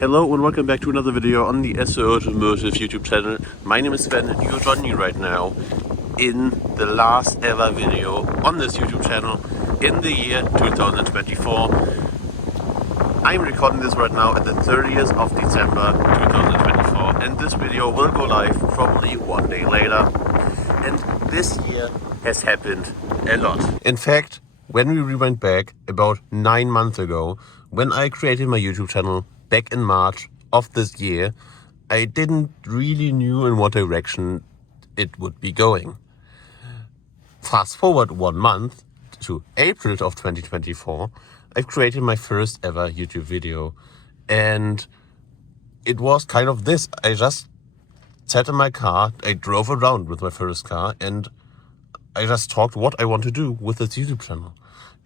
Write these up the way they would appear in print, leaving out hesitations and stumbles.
Hello and welcome back to another video on the SOAutomotive YouTube channel. My name is Sven and you're joining me right now in the last ever video on this YouTube channel in the year 2024. I'm recording this right now at the 30th of December 2024 and this video will go live probably one day later. And this year has happened a lot. In fact, when we rewind back about 9 months ago, when I created my YouTube channel back in March of this year, I didn't really knew in what direction it would be going. Fast forward 1 month to April of 2024, I've created my first ever YouTube video. And it was kind of this. I just sat in my car, I drove around with my first car, and I just talked what I want to do with this YouTube channel.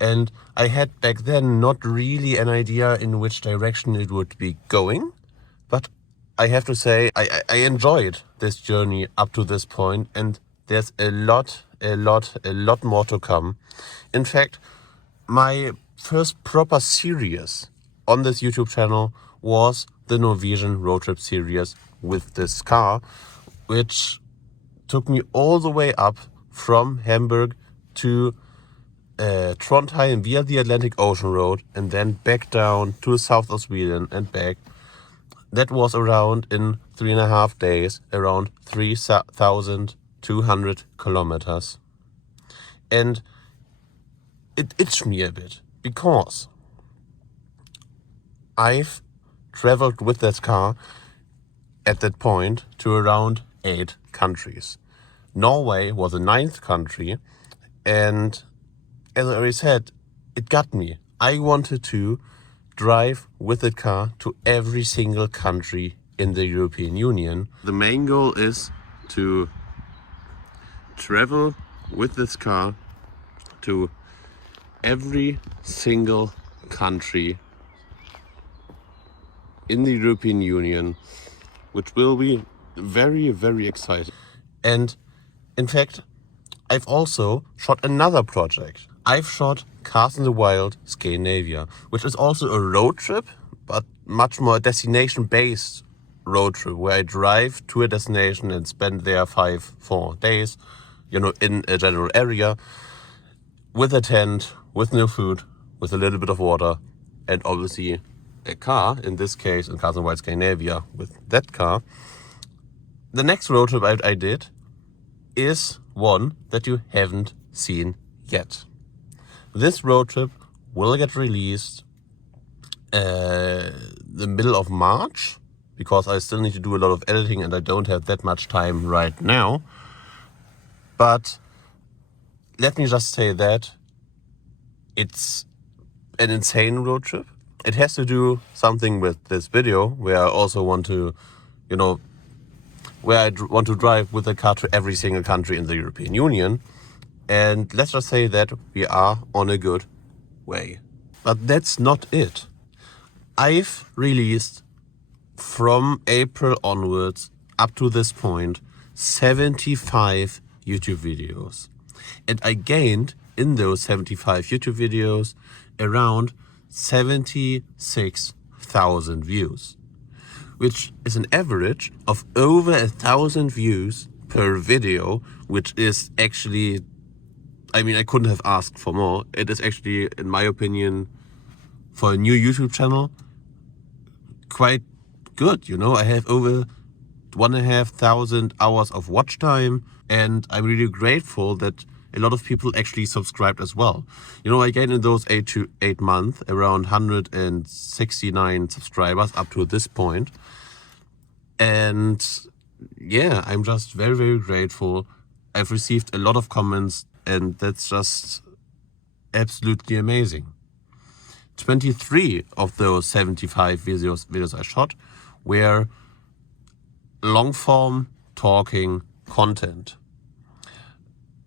And I had back then not really an idea in which direction it would be going. But I have to say, I enjoyed this journey up to this point. And there's a lot more to come. In fact, my first proper series on this YouTube channel was the Norwegian road trip series with this car, which took me all the way up from Hamburg to Trondheim via the Atlantic Ocean Road and then back down to the south of Sweden and back. That was around in 3.5 days, around 3,200 kilometers. And it itched me a bit because I've traveled with that car at that point to around 8 countries. Norway was the 9th country, and as I already said, it got me. I wanted to drive with the car to every single country in the European Union. The main goal is to travel with this car to every single country in the European Union, which will be very exciting. And in fact, I've also shot another project. I've shot Cars in the Wild Scandinavia, which is also a road trip, but much more a destination-based road trip where I drive to a destination and spend there 4 days, in a general area with a tent, with no food, with a little bit of water, and obviously a car, in this case in Cars in the Wild Scandinavia with that car. The next road trip I did is one that you haven't seen yet. This road trip will get released the middle of March because I still need to do a lot of editing and I don't have that much time right now. But let me just say that it's an insane road trip. It has to do something with this video where I also want to, where I want to drive with a car to every single country in the European Union. And let's just say that we are on a good way. But that's not it. I've released from April onwards up to this point 75 YouTube videos. And I gained in those 75 YouTube videos around 76,000 views, which is an average of over 1,000 views per video, which is actually, I couldn't have asked for more. It is actually, in my opinion, for a new YouTube channel, quite good, I have over 1,500 hours of watch time, and I'm really grateful that a lot of people actually subscribed as well. I gained in those 8 months around 169 subscribers up to this point. And yeah, I'm just very grateful. I've received a lot of comments, and that's just absolutely amazing. 23 of those 75 videos I shot were long-form talking content.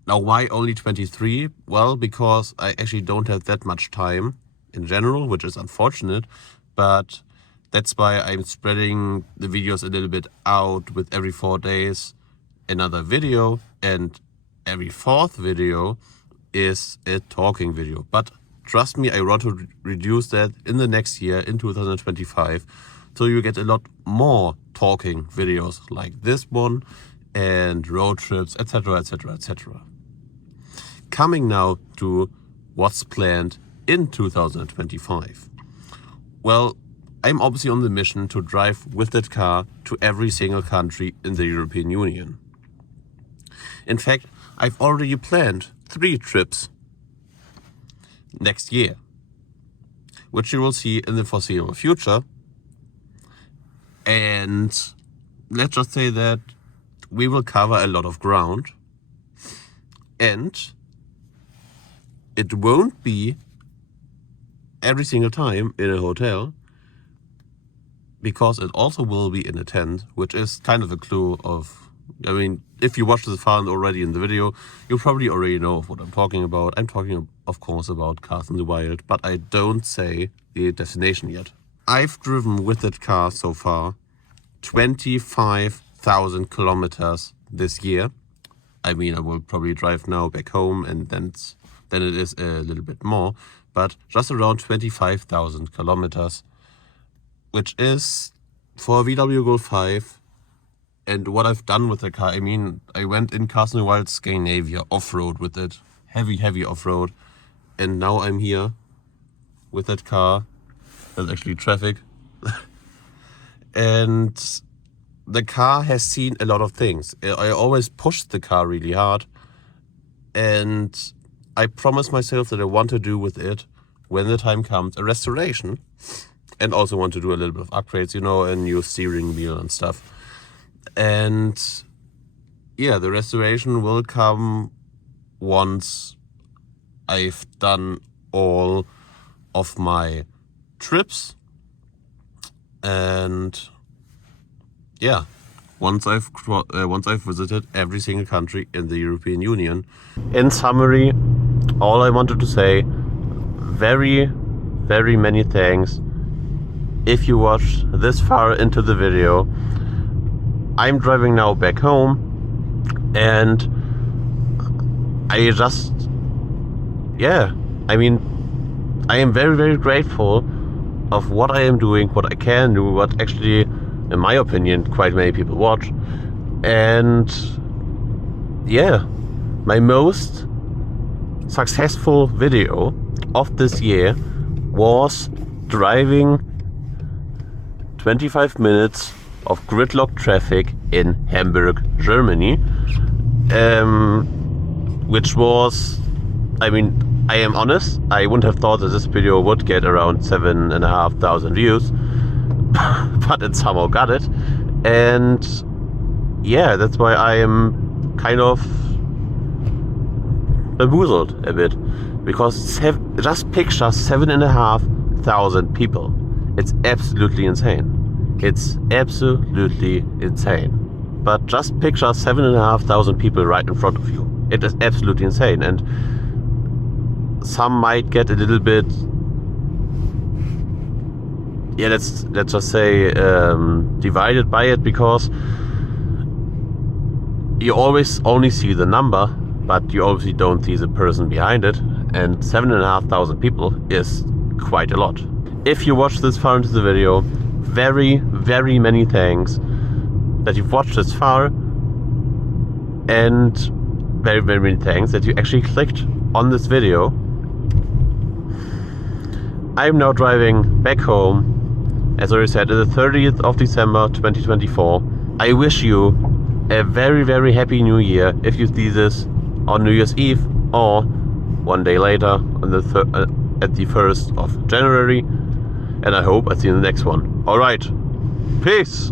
Now, why only 23? Well, because I actually don't have that much time in general, which is unfortunate, but that's why I'm spreading the videos a little bit out with every 4 days another video, and every 4th video is a talking video. But trust me, I want to reduce that in the next year, in 2025, So you get a lot more talking videos like this one and road trips, etc, etc, etc. Coming now to what's planned in 2025. Well, I'm obviously on the mission to drive with that car to every single country in the European Union. In fact, I've already planned 3 trips next year, which you will see in the foreseeable future. And let's just say that we will cover a lot of ground, and it won't be every single time in a hotel, because it also will be in a tent, which is kind of a clue of, I mean, if you watch this far already in the video, you probably already know what I'm talking about. I'm talking, of course, about Cars in the Wild, but I don't say the destination yet. I've driven with that car so far 25,000 kilometers this year. I mean, I will probably drive now back home, and then it is a little bit more, but just around 25,000 kilometers, which is for a VW Golf 5. And what I've done with the car, I mean, I went in Cars in the Wild Scandinavia off-road with it, heavy off-road, and now I'm here with that car. There's actually traffic. And the car has seen a lot of things. I always pushed the car really hard, and I promised myself that I want to do with it, when the time comes, a restoration, and also want to do a little bit of upgrades, you know, a new steering wheel and stuff. And yeah, the restoration will come once I've done all of my trips, and yeah, once I've visited every single country in the European Union. In summary, all I wanted to say, very many thanks if you watched this far into the video. I'm driving now back home, and I just, yeah, I mean, I am very grateful of what I am doing, what I can do, what actually, in my opinion, quite many people watch. And yeah, my most successful video of this year was driving 25 minutes of gridlock traffic in Hamburg, Germany, which was, I mean, I am honest, I wouldn't have thought that this video would get around 7,500 views, but it somehow got it. And yeah, that's why I am kind of bamboozled a bit, because just picture 7,500 people. It's absolutely insane. It's absolutely insane. But just picture 7,500 people right in front of you. It is absolutely insane. And some might get a little bit, yeah, let's just say divided by it, because you always only see the number, but you obviously don't see the person behind it. And 7,500 people is quite a lot. If you watched this far into the video, very many thanks that you've watched this far, and very many thanks that you actually clicked on this video. I'm now driving back home, as I already said, on the 30th of December 2024. I wish you a very happy new year if you see this on New Year's Eve or one day later on the at the 1st of January. And I hope I see you in the next one. Alright, peace!